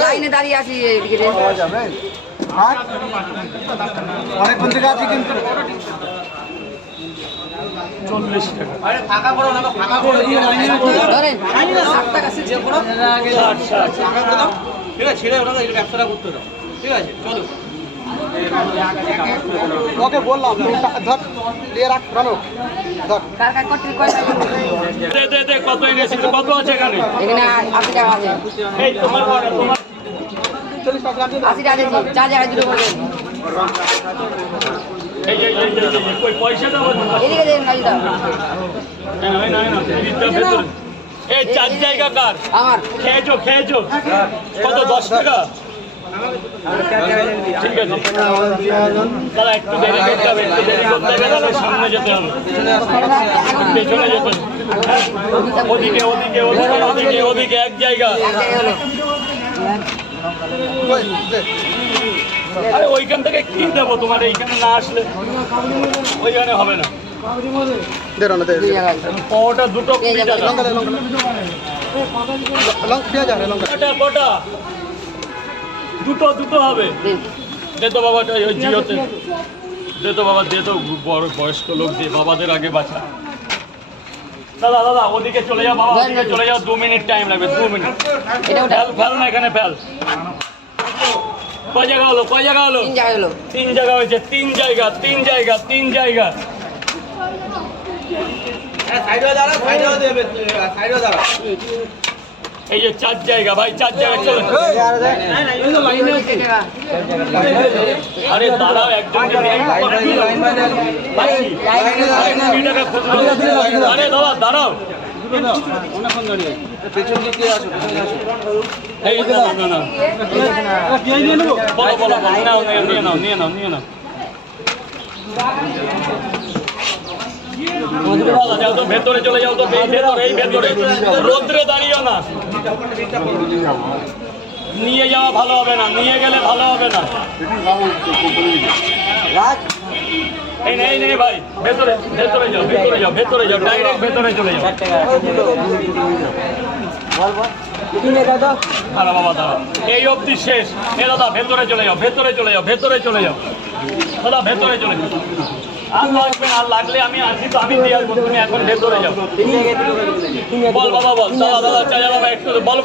লাইনে দাঁড়িয়ে আছি অনেকক্ষণ থেকে আছি কিন্তু 40 টাকা। ধরেন 60 টাকা যে কোনো 60 ঠিক আছে ছেড়ে ওটা ব্যবসাটা করতে দাও ঠিক আছে চলো ওকে বললাম ধর দিয়ে রাখ রানো ধর কার কার করতে কয় টাকা দে কত এনেছিস কত আছে এখানে এখানে 80 টাকা আছে এই তোমার তোমার 40 টাকা আছে 80 টাকা আছে চার জায়গায় দুটো করে দেন এই কই পয়সা দাও এদিকে দেন গাড়িটা না দিতে ভেতর এই চার জায়গা কার আমার খেয়েছো কত 10 টাকা ঠিক আছে দাদা একটু দেরি করতে হবে দাদা সামনে যেতে হবে পেছনে যেতে ওদিকে এক জায়গা আরে ওইখান থেকে কি দেবো তোমার এইখানে না আসলে ওইখানে হবে না দে রানো দে পাওয়াটা দুটো 20 টাকা কটা দুটো হবে দে তো বাবা ওই জিওতে দে তো বাবা দে তো বড় বয়স্ক লোক দিয়ে বাবাদের আগে বাঁচা দাদা ওদিকে চলে যাও বাবা ওদিকে চলে যাও 2 মিনিট টাইম লাগবে 2 মিনিট ফেল না এখানে ফেল কয় জায়গা হলো 3 জায়গা হলো 3 জায়গা হয়েছে 3 জায়গা এই যে 4 জায়গা ভাই 4 জায়গা চলে আরে দাঁড়াও একজন আরে দাঁড়াও এই না বলো নিয়ে নাও যাও তো ভেতরে চলে যাও তো এই ভেতরে রোদ্রে দাঁড়িয়েও না নিয়ে যাওয়া ভালো হবে না নিয়ে গেলে ভালো হবে না এই নেই ভাই ভেতরে যাও ডাইরেক্ট ভেতরে চলে যাও আরে বাবা দাদা এই অবধি শেষ দাদা ভেতরে চলে যাও দাদা ভেতরে চলে যাও আর লাগলে আমি আসি তো আমি দিয়ে আসবো তুমি এখন ভেতরে যাও বল বাবা বল দাদা চাচা বাবা একটু বল